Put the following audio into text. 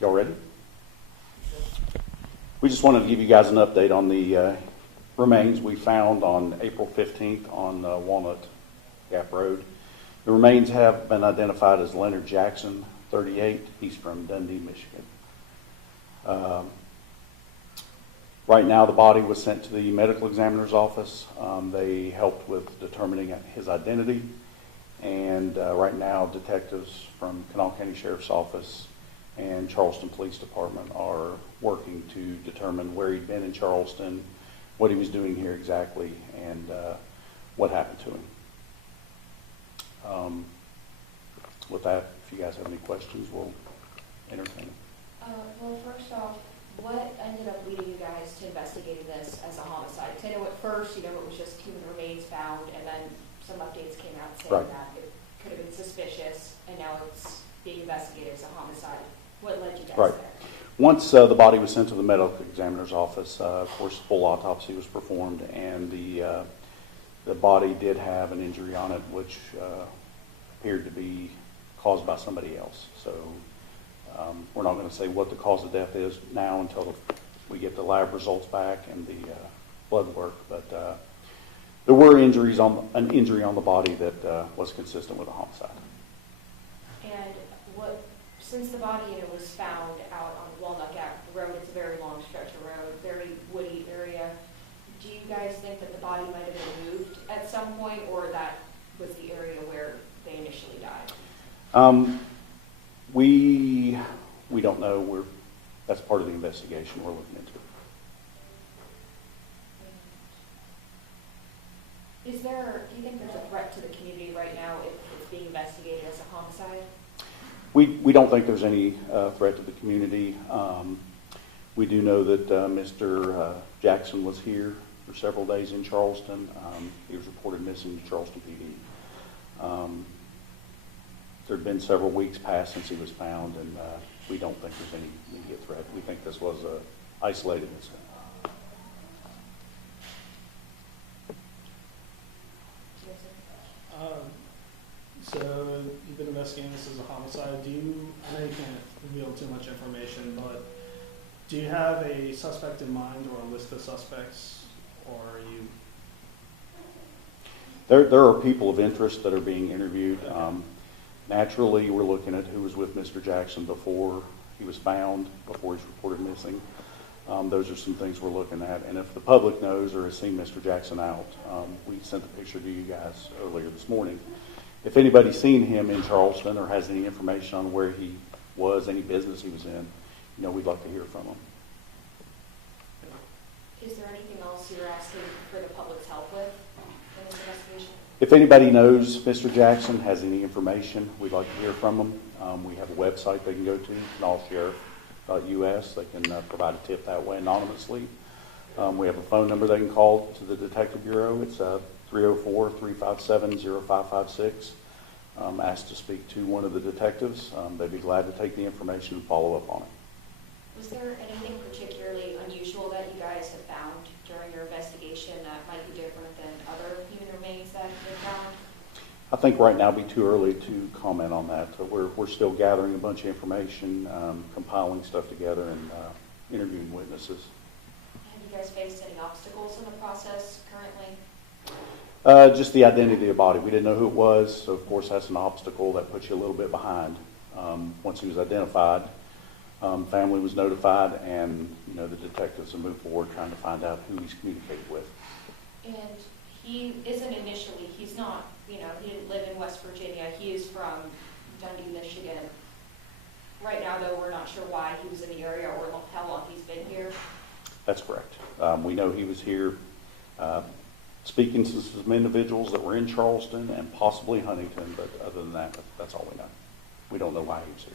Y'all ready? We just wanted to give you guys an update on the remains we found on April 15th on Walnut Gap Road. The remains have been identified as Leonard Jackson, 38. He's from Dundee, Michigan. Right now, the body was sent to the medical examiner's office. They helped with determining his identity. And right now, detectives from Kanawha County Sheriff's Office and Charleston Police Department are working to determine where he'd been in Charleston, what he was doing here exactly, and what happened to him. With that, if you guys have any questions, we'll entertain them. Well, first off, what ended up leading you guys to investigating this as a homicide? Because I know at first, it was just human remains found, and then some updates came out saying that it could have been suspicious, and now it's being investigated as a homicide. What led you guys there? Once the body was sent to the medical examiner's office, of course, full autopsy was performed, and the body did have an injury on it, which appeared to be caused by somebody else. So we're not going to say what the cause of death is now until we get the lab results back and the blood work. But there were an injury on the body that was consistent with a homicide. And since the body was found out on Walnut Gap Road, it's a very long stretch of road, very woody area. Do you guys think that the body might have been moved at some point, or that was the area where they initially died? We don't know. That's part of the investigation we're looking into. Do you think there's a threat to the community right now if it's being investigated as a homicide? We don't think there's any threat to the community. We do know that Mr. Jackson was here for several days in Charleston. He was reported missing to Charleston PD. There had been several weeks past since he was found, and we don't think there's any immediate threat. We think this was an isolated incident. So you've been investigating this as a homicide. I know you can't reveal too much information, but do you have a suspect in mind or a list of suspects, or are you? There are people of interest that are being interviewed. Naturally, we're looking at who was with Mr. Jackson before he was found, before he's reported missing. Those are some things we're looking at. And if the public knows or has seen Mr. Jackson out, we sent a picture to you guys earlier this morning. If anybody's seen him in Charleston or has any information on where he was, any business he was in, we'd like to hear from him. Is there anything else you're asking for the public's help with in this investigation? If anybody knows Mr. Jackson, has any information, we'd like to hear from them. We have a website they can go to, kanawsheriff.us. They can provide a tip that way anonymously. We have a phone number they can call to the Detective Bureau. It's 304-357-0556. Asked to speak to one of the detectives. They'd be glad to take the information and follow up on it. Was there anything particularly unusual that you guys have found during your investigation that might be different than other human remains that have been found? I think right now it'd be too early to comment on that. We're still gathering a bunch of information, compiling stuff together, and interviewing witnesses. Have you guys faced any obstacles in the process currently? Just the identity of the body. We didn't know who it was, so of course that's an obstacle that puts you a little bit behind. Once he was identified, family was notified, and the detectives have moved forward trying to find out who he's communicated with. And he's not, he didn't live in West Virginia. He is from Dundee, Michigan. Right now, though, we're not sure why he was in the area or how long he's been here. That's correct. We know he was here speaking to some individuals that were in Charleston and possibly Huntington, but other than that, that's all we know. We don't know why he was here.